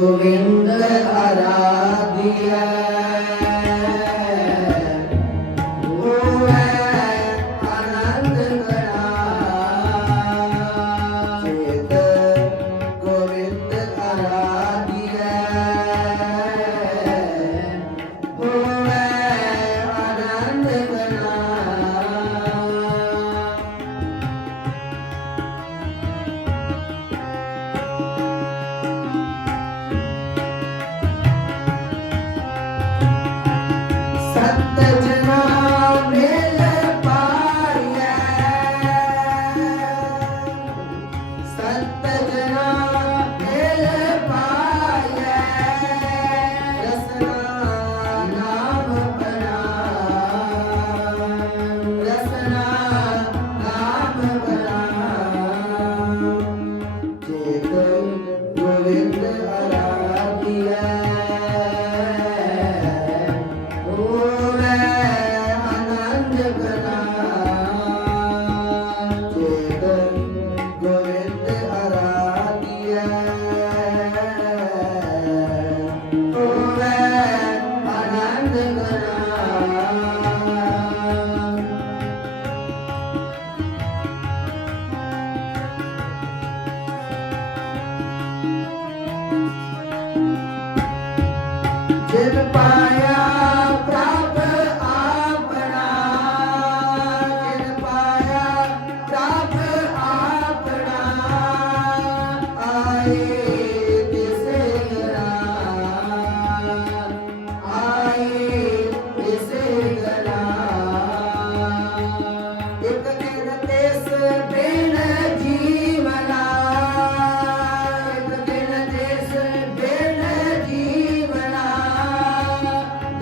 Govind Aaradhya Let's ਹੋਵੇ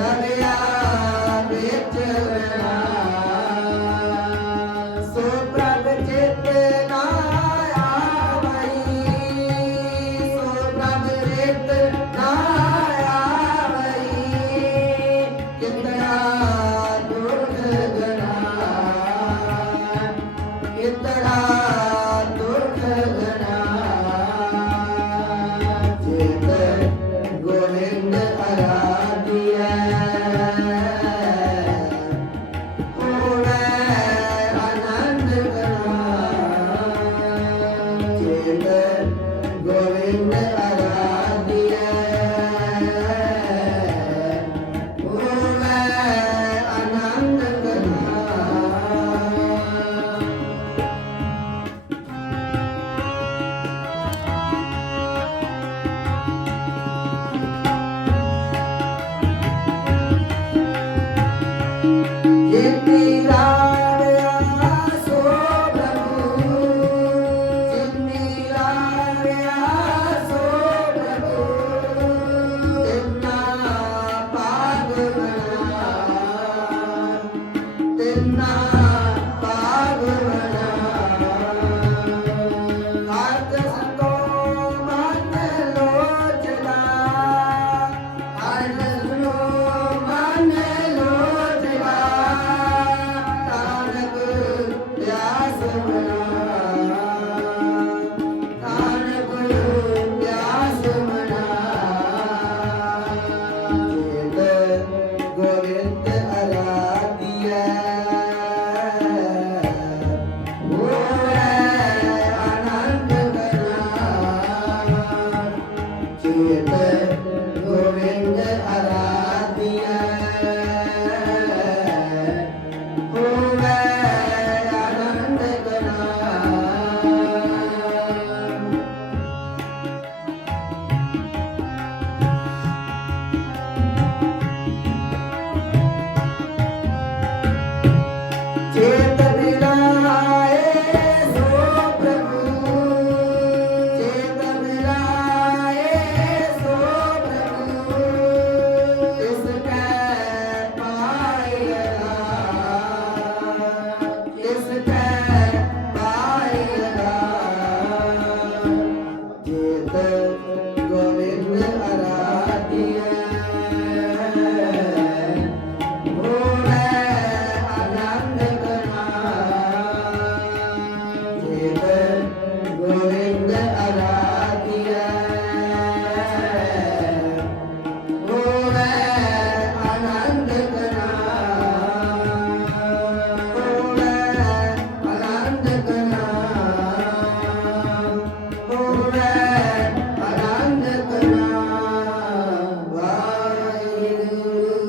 Dale. Amen.